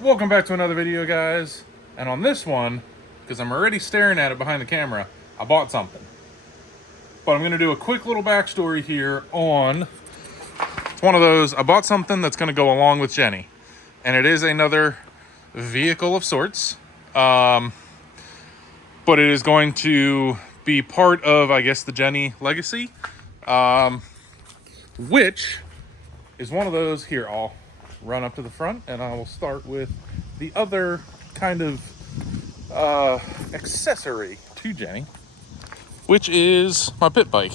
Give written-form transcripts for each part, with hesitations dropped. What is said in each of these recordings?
Welcome back to another video, guys. And on this one, because I'm already staring at it behind the camera, I bought something. But I'm going to do a quick little backstory here on... It's one of those, I bought something that's going to go along with Jenny. And it is another vehicle of sorts. But it is going to be part of, I guess, the Jenny legacy. Which is one of those here. I'll run up to the front and I will start with the other kind of accessory to Jenny, which is my pit bike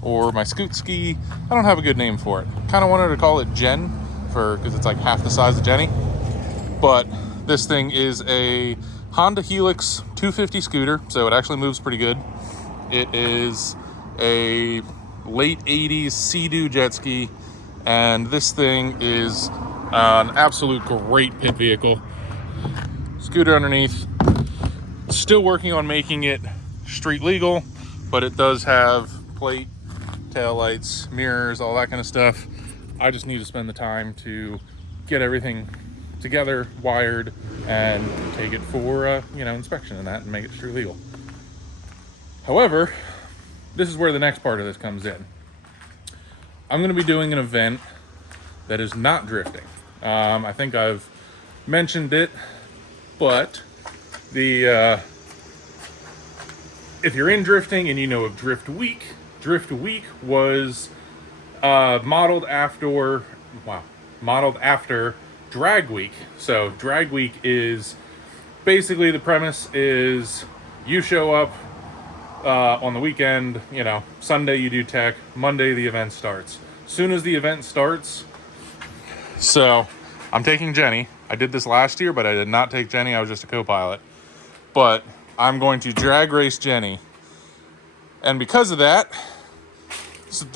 or my scoot ski. I don't have a good name for it. Kind of wanted to call it Jen because it's like half the size of Jenny, but this thing is a Honda Helix 250 scooter, so it actually moves pretty good. It is a late 80s Sea-Doo jet ski, and this thing is an absolute great pit vehicle. Scooter underneath. Still working on making it street legal, but it does have plate, tail lights, mirrors, all that kind of stuff. I just need to spend the time to get everything together, wired, and take it for inspection and that, and make it street legal. However, this is where the next part of this comes in. I'm going to be doing an event that is not drifting. I think I've mentioned it, but if you're in drifting and you know of Drift Week was modeled after Drag Week. So Drag Week is basically, the premise is you show up on the weekend, Sunday you do tech, Monday the event starts. Soon as the event starts, so I'm taking Jenny. I did this last year, but I did not take Jenny. I was just a co-pilot. But I'm going to drag race Jenny. And because of that, because of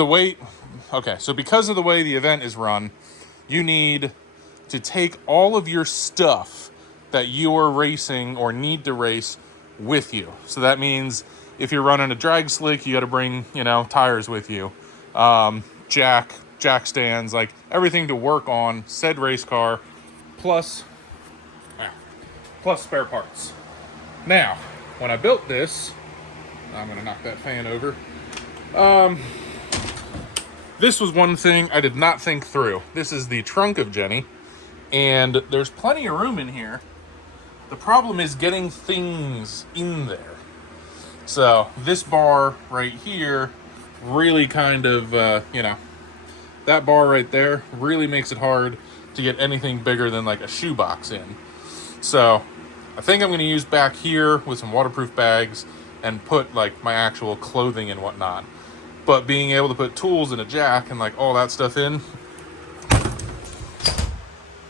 the way the event is run, you need to take all of your stuff that you are racing or need to race with you. So that means if you're running a drag slick, you got to bring, tires with you, jack stands, like everything to work on said race car, plus spare parts. Now, when I built this, I'm gonna knock that fan over. This was one thing I did not think through. This is the trunk of Jenny, and there's plenty of room in here. The problem is getting things in there. So this bar right here really kind of, that bar right there really makes it hard to get anything bigger than like a shoebox in. So I think I'm going to use back here with some waterproof bags and put like my actual clothing and whatnot. But being able to put tools and a jack and like all that stuff in,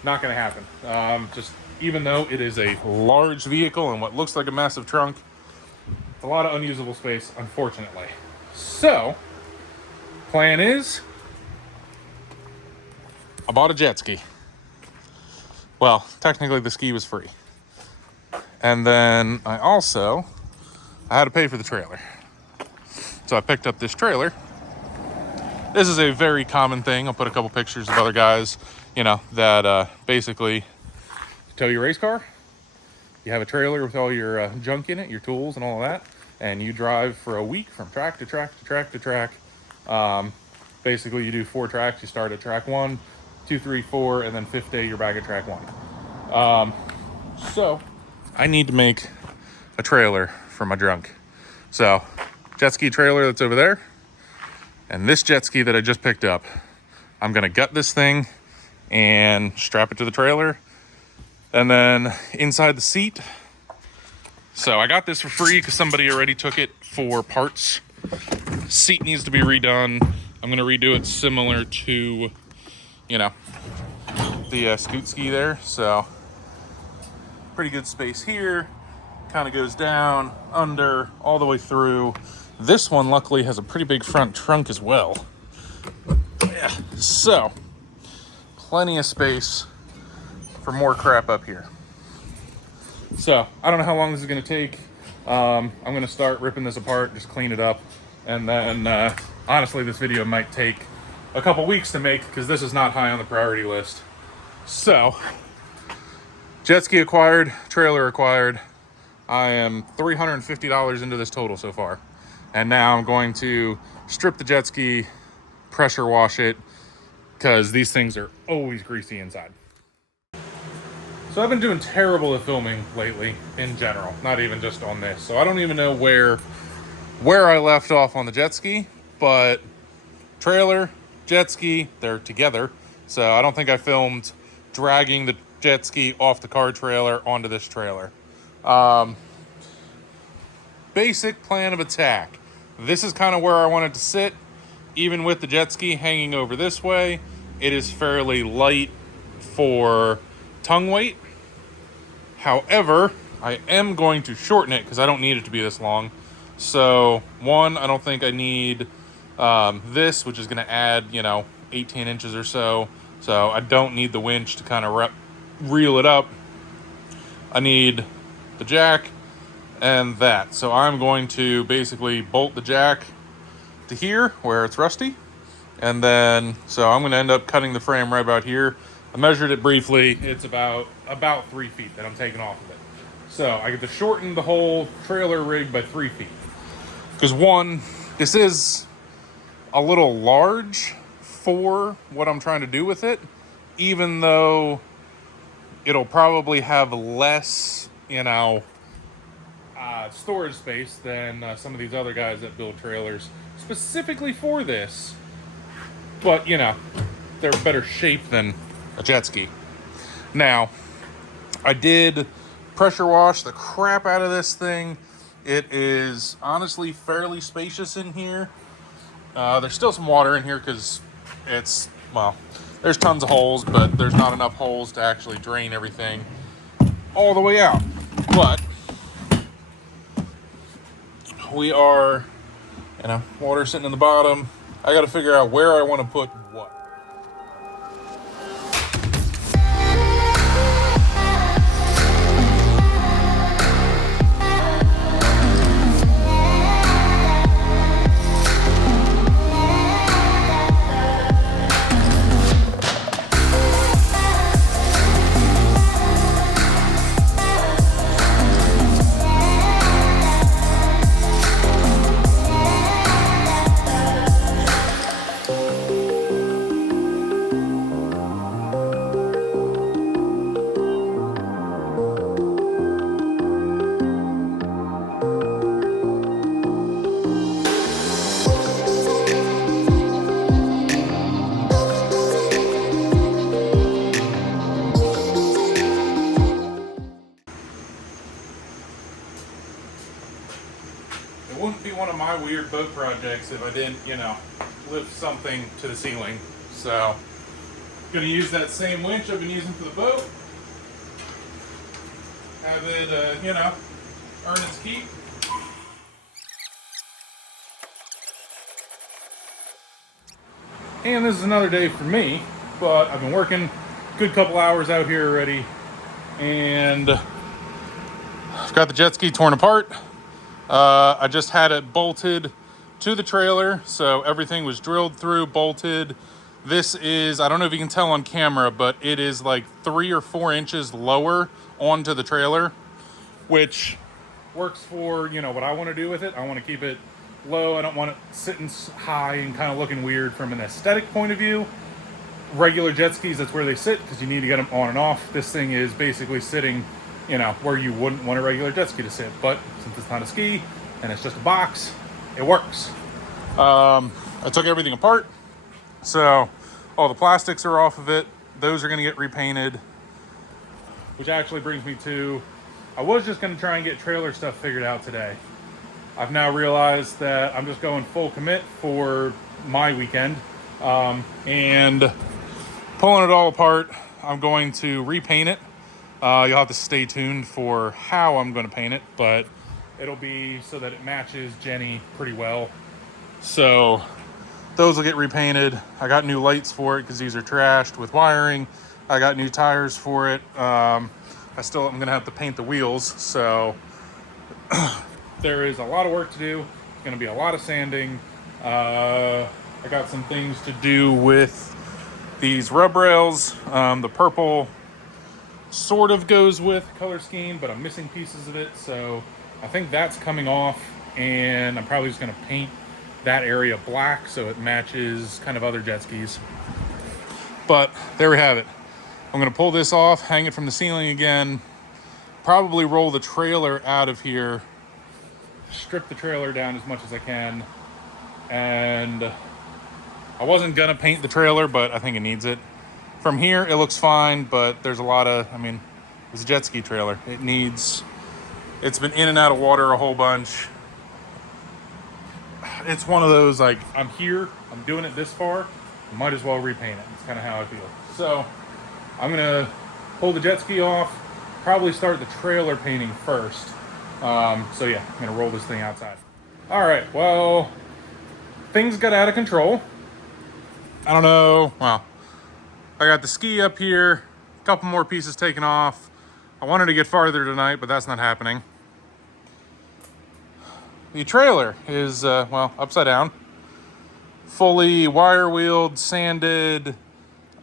not going to happen. Just even though it is a large vehicle and what looks like a massive trunk, a lot of unusable space, unfortunately. So, plan is, I bought a jet ski. Well, technically the ski was free. And then I had to pay for the trailer. So I picked up this trailer. This is a very common thing. I'll put a couple pictures of other guys, that basically tow your race car. You have a trailer with all your junk in it, your tools and all of that, and you drive for a week from track to track to track to track. Basically, you do 4 tracks. You start at track 1, 2, 3, 4, and then 5th day you're back at track 1. So I need to make a trailer for my junk. So jet ski trailer that's over there, and this jet ski that I just picked up. I'm gonna gut this thing and strap it to the trailer. And then inside the seat, so I got this for free because somebody already took it for parts. Seat needs to be redone. I'm going to redo it similar to, the scoot ski there. So pretty good space here. Kind of goes down, under, all the way through. This one luckily has a pretty big front trunk as well. Yeah, so plenty of space for more crap up here. So I don't know how long this is going to take. I'm going to start ripping this apart, just clean it up, and then honestly this video might take a couple weeks to make because this is not high on the priority list. So Jet ski acquired, trailer acquired. I am $350 into this total so far. And now I'm going to strip the jet ski, pressure wash it, because these things are always greasy inside. So I've been doing terrible at filming lately in general, not even just on this. So I don't even know where I left off on the jet ski, but trailer, jet ski, they're together. So I don't think I filmed dragging the jet ski off the car trailer onto this trailer. Basic plan of attack. This is kind of where I want it to sit. Even with the jet ski hanging over this way, it is fairly light for tongue weight. However, I am going to shorten it because I don't need it to be this long. So one, I don't think I need this, which is going to add, 18 inches or so. So I don't need the winch to kind of reel it up. I need the jack and that. So I'm going to basically bolt the jack to here where it's rusty. And then, so I'm going to end up cutting the frame right about here. I measured it briefly. It's about 3 feet that I'm taking off of it. So I get to shorten the whole trailer rig by 3 feet. Because one, this is a little large for what I'm trying to do with it, even though it'll probably have less, storage space than some of these other guys that build trailers specifically for this. But, they're better shape than a jet ski. Now, I did pressure wash the crap out of this thing. It is honestly fairly spacious in here. There's still some water in here because there's tons of holes, but there's not enough holes to actually drain everything all the way out. But we are, water sitting in the bottom. I got to figure out where I want to put what. It wouldn't be one of my weird boat projects if I didn't, lift something to the ceiling. So, gonna use that same winch I've been using for the boat. Have it, earn its keep. And this is another day for me, but I've been working a good couple hours out here already, and I've got the jet ski torn apart. I just had it bolted to the trailer, so everything was drilled through, bolted. This is, I don't know if you can tell on camera, but it is like 3 or 4 inches lower onto the trailer, which works for, what I want to do with it. I want to keep it low. I don't want it sitting high and kind of looking weird from an aesthetic point of view. Regular jet skis, that's where they sit because you need to get them on and off. This thing is basically sitting where you wouldn't want a regular jet ski to sit. But since it's not a ski and it's just a box, it works. I took everything apart. So all the plastics are off of it. Those are going to get repainted. Which actually brings me to, I was just going to try and get trailer stuff figured out today. I've now realized that I'm just going full commit for my weekend. And pulling it all apart, I'm going to repaint it. You'll have to stay tuned for how I'm going to paint it, but it'll be so that it matches Jenny pretty well. So those will get repainted. I got new lights for it because these are trashed with wiring. I got new tires for it. I'm going to have to paint the wheels. So there is a lot of work to do. It's going to be a lot of sanding. I got some things to do with these rub rails. The purple sort of goes with color scheme, but I'm missing pieces of it. So I think that's coming off, and I'm probably just going to paint that area black so it matches kind of other jet skis. But there we have it. I'm going to pull this off, hang it from the ceiling again, probably roll the trailer out of here, strip the trailer down as much as I can, and I wasn't going to paint the trailer, but I think it needs it. From here, it looks fine, but there's a lot of, it's a jet ski trailer. It's been in and out of water a whole bunch. It's one of those, like, I'm here, I'm doing it this far, might as well repaint it. It's kind of how I feel. So I'm gonna pull the jet ski off, probably start the trailer painting first. So yeah, I'm gonna roll this thing outside. All right, well, things got out of control. I don't know, well, I got the ski up here, a couple more pieces taken off. I wanted to get farther tonight, but that's not happening. The trailer is, well, upside down. Fully wire wheeled, sanded.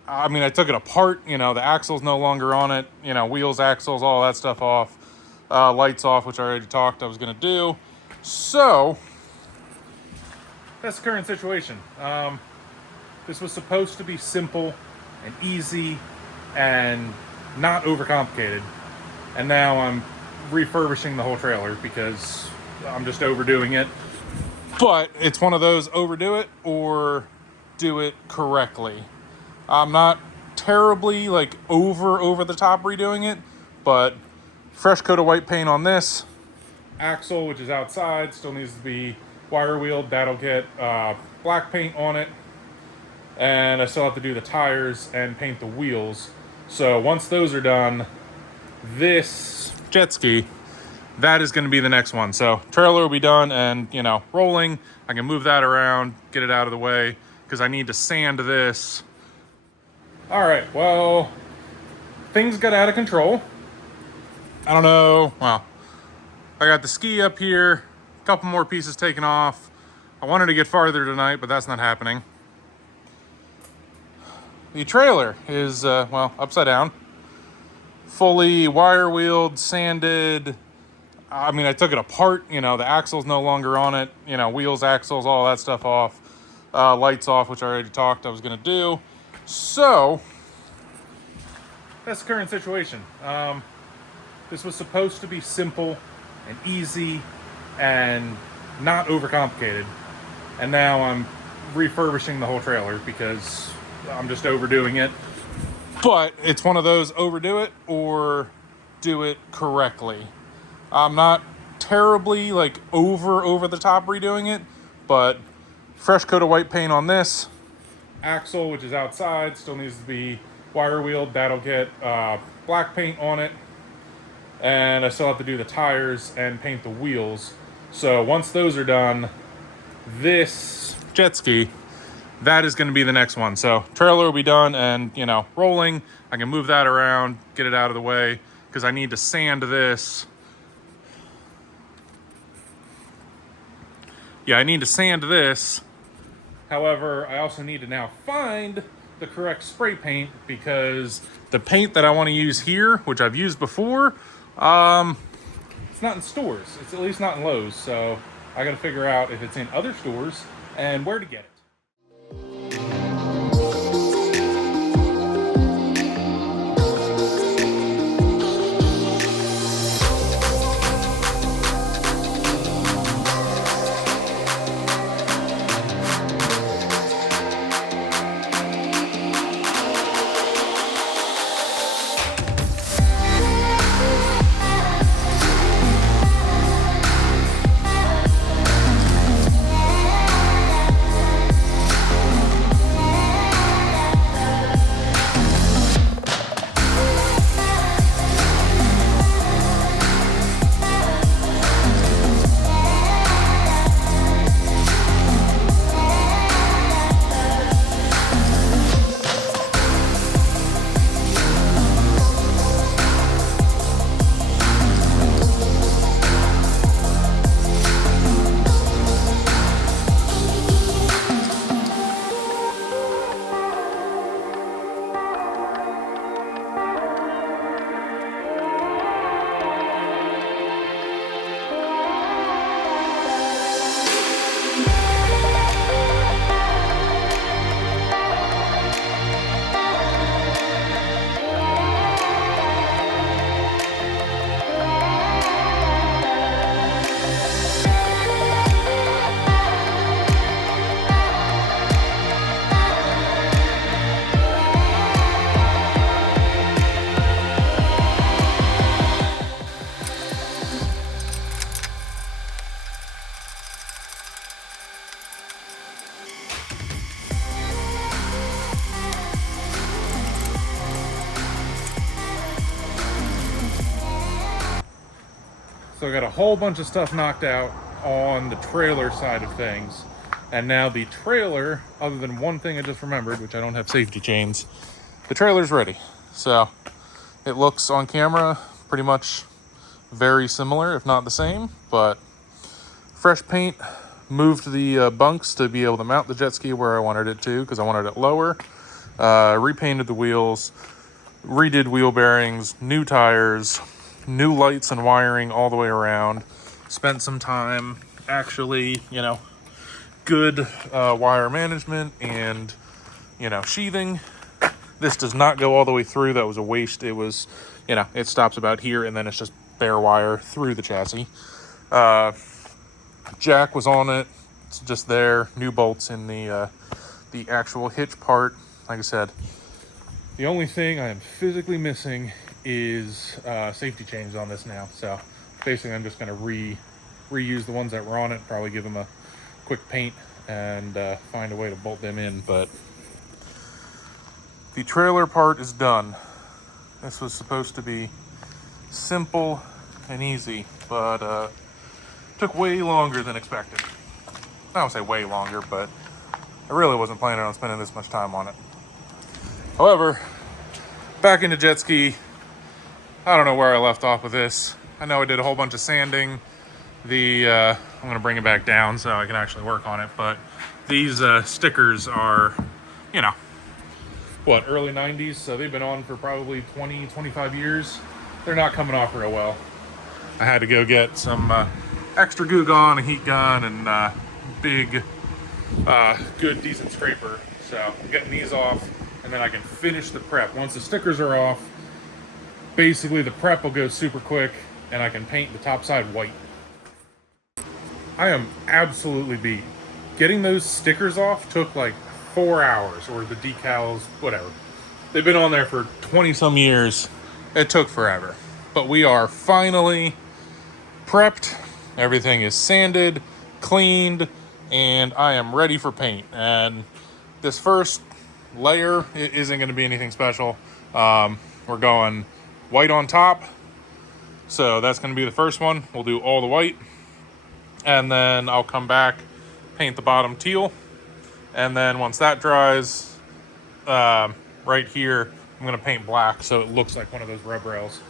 I took it apart, the axle's no longer on it, wheels, axles, all that stuff off. Lights off, which I already talked I was gonna do. So, that's the current situation. This was supposed to be simple and easy and not overcomplicated. And now I'm refurbishing the whole trailer because I'm just overdoing it. But it's one of those overdo it or do it correctly. I'm not terribly over the top redoing it, but fresh coat of white paint on this. Axle, which is outside, still needs to be wire wheeled. That'll get black paint on it. And I still have to do the tires and paint the wheels. So once those are done, this jet ski, that is going to be the next one. So trailer will be done and, rolling. I can move that around, get it out of the way, because I need to sand this. All right, well, things got out of control. I don't know, well, I got the ski up here, a couple more pieces taken off. I wanted to get farther tonight, but that's not happening. The trailer is, well, upside down. Fully wire wheeled, sanded. I took it apart, the axle's no longer on it, wheels, axles, all that stuff off. Lights off, which I already talked I was gonna do. So, that's the current situation. This was supposed to be simple and easy and not overcomplicated. And now I'm refurbishing the whole trailer because I'm just overdoing it. But it's one of those overdo it or do it correctly. I'm not terribly over the top redoing it, but fresh coat of white paint on this. Axle, which is outside, still needs to be wire wheeled. That'll get black paint on it. And I still have to do the tires and paint the wheels. So once those are done, this jet ski, that is going to be the next one. So trailer will be done and, rolling. I can move that around, get it out of the way, because I need to sand this. Yeah, I need to sand this. However, I also need to now find the correct spray paint, because the paint that I want to use here, which I've used before, it's not in stores. It's at least not in Lowe's. So I got to figure out if it's in other stores and where to get it. So I got a whole bunch of stuff knocked out on the trailer side of things. And now the trailer, other than one thing I just remembered, which I don't have safety chains, the trailer's ready. So it looks on camera pretty much very similar, if not the same, but fresh paint, moved the bunks to be able to mount the jet ski where I wanted it to, because I wanted it lower, repainted the wheels, redid wheel bearings, new tires, new lights and wiring all the way around, spent some time actually, good wire management and, sheathing. This does not go all the way through. That was a waste. It was, it stops about here and then it's just bare wire through the chassis. Jack was on it. It's just there. New bolts in the actual hitch part. Like I said, the only thing I am physically missing is safety chains on this now. So basically I'm just going to reuse the ones that were on it, probably give them a quick paint and find a way to bolt them in. But the trailer part is done. This was supposed to be simple and easy, but took way longer than expected. I don't say way longer, but I really wasn't planning on spending this much time on it. However, back into Jetski. I don't know where I left off with this. I know I did a whole bunch of sanding. I'm gonna bring it back down so I can actually work on it, but these stickers are, early 90s, so they've been on for probably 20, 25 years. They're not coming off real well. I had to go get some extra Goo Gone, a heat gun, and big, good, decent scraper. So I'm getting these off, and then I can finish the prep. Once the stickers are off, basically the prep will go super quick, and I can paint the top side white. I am absolutely beat. Getting those stickers off took like 4 hours, or the decals, whatever. They've been on there for 20 some years. It took forever. But we are finally prepped. Everything is sanded, cleaned, and I am ready for paint. And this first layer isn't going to be anything special. We're going white on top. So that's going to be the first one. We'll do all the white. And then I'll come back, paint the bottom teal. And then once that dries, right here, I'm going to paint black so it looks like one of those rub rails.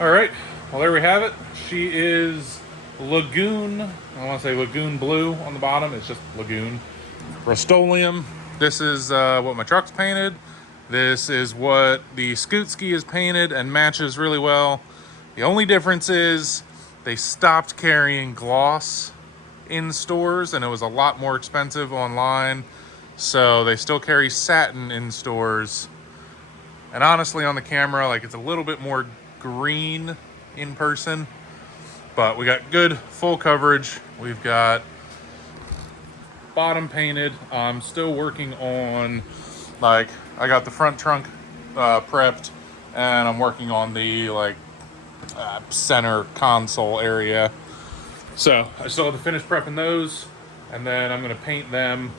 Alright, well there we have it. She is Lagoon, I want to say Lagoon Blue on the bottom, it's just Lagoon. Rust-Oleum. This is what my truck's painted. This is what the Jetski is painted and matches really well. The only difference is they stopped carrying gloss in stores and it was a lot more expensive online. So they still carry satin in stores. And honestly on the camera, like it's a little bit more green in person, but we got good full coverage. We've got bottom painted. I'm still working on Like, I got the front trunk prepped, and I'm working on the like center console area. So I still have to finish prepping those, and then I'm gonna paint them.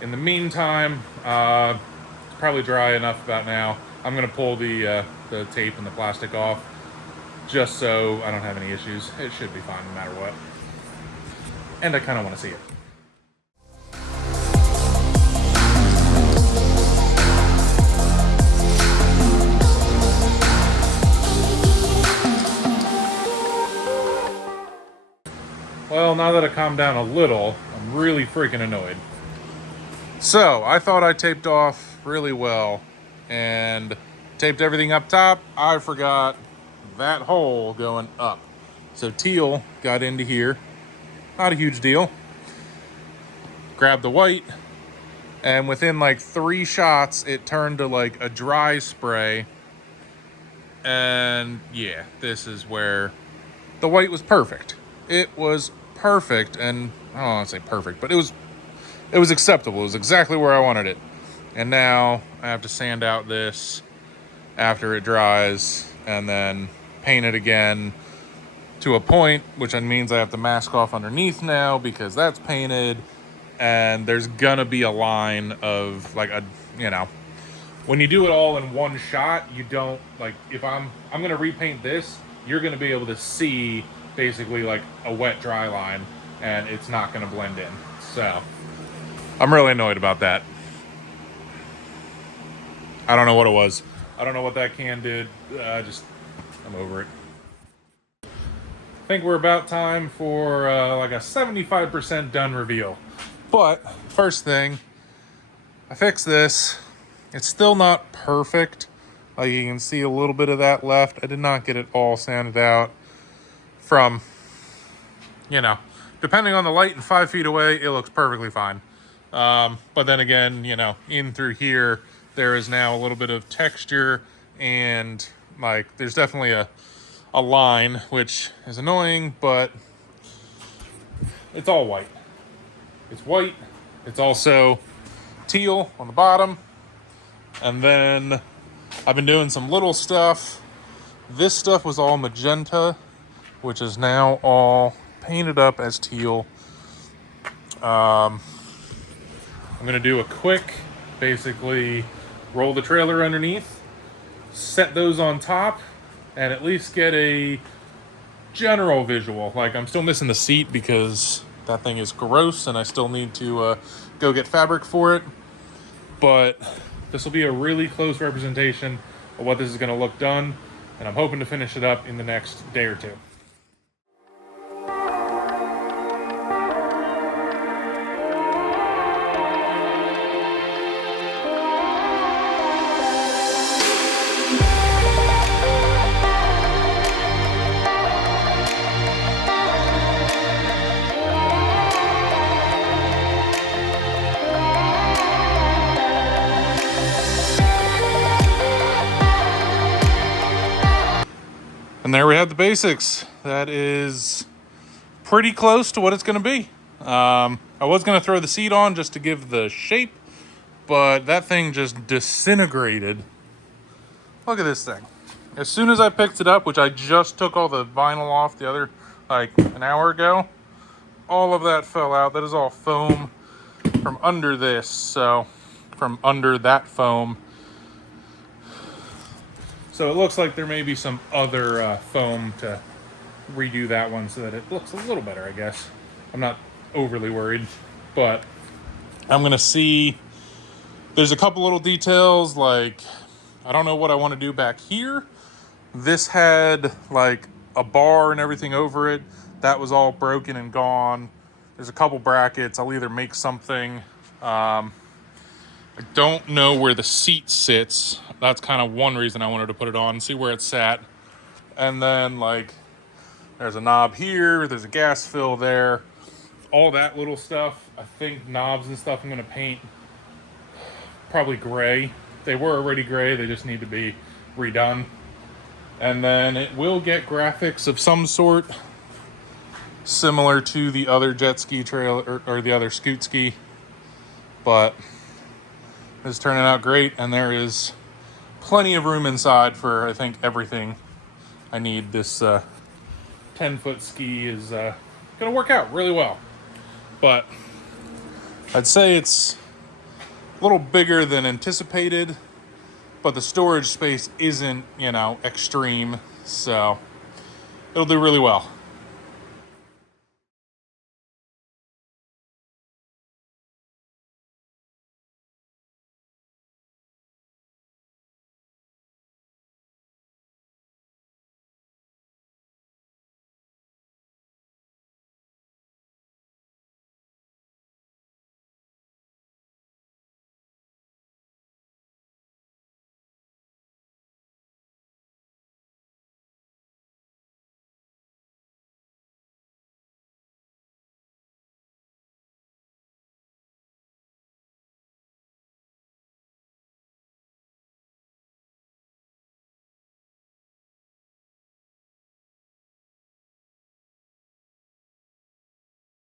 In the meantime, it's probably dry enough about now. I'm gonna pull the tape and the plastic off, just so I don't have any issues. It should be fine no matter what. And I kind of want to see it. Well, now that I calmed down a little, I'm really freaking annoyed. So, I thought I taped off really well and taped everything up top. I forgot that hole going up. So teal got into here. Not a huge deal. Grabbed the white, and within like 3 shots, it turned to like a dry spray. And yeah, this is where the white was perfect. It was perfect, and I don't want to say perfect, but it was acceptable. It was exactly where I wanted it. And now I have to sand out this after it dries and then paint it again to a point, which means I have to mask off underneath now because that's painted. And there's gonna be a line of like when you do it all in one shot, you don't like, if I'm gonna repaint this, you're gonna be able to see basically like a wet dry line, and it's not gonna blend in. So I'm really annoyed about that. I don't know what it was. I don't know what that can did. I'm over it. I think we're about time for like a 75% done reveal. But first thing, I fixed this. It's still not perfect. Like, you can see a little bit of that left. I did not get it all sanded out. From, depending on the light and 5 feet away, it looks perfectly fine. But then again, in through here, there is now a little bit of texture, and like there's definitely a line, which is annoying, but it's all white. It's white. It's also teal on the bottom. And then I've been doing some little stuff. This stuff was all magenta, which is now all painted up as teal. I'm going to do a quick, basically roll the trailer underneath, set those on top, and at least get a general visual. Like, I'm still missing the seat because that thing is gross and I still need to go get fabric for it. But this will be a really close representation of what this is going to look done, and I'm hoping to finish it up in the next day or two. And there we have the basics. That is pretty close to what it's going to be. I was going to throw the seat on just to give the shape, but that thing just disintegrated. Look at this thing. As soon as I picked it up, which I just took all the vinyl off the other, like an hour ago, all of that fell out. That is all foam from under this, so from under that foam. So it looks like there may be some other foam to redo that one so that it looks a little better, I guess. I'm not overly worried, but I'm going to see. There's a couple little details, like I don't know what I want to do back here. This had like a bar and everything over it. That was all broken and gone. There's a couple brackets. I'll either make something. I don't know where the seat sits. That's kind of one reason I wanted to put it on, see where it sat. And then like there's a knob here, there's a gas fill there, all that little stuff. I think knobs and stuff I'm going to paint probably gray. They were already gray, they just need to be redone. And then it will get graphics of some sort, similar to the other Jetski trailer or the other Scootski. But is turning out great, and there is plenty of room inside for, I think, everything I need. This 10-foot ski is going to work out really well. But I'd say it's a little bigger than anticipated, but the storage space isn't, extreme, so it'll do really well.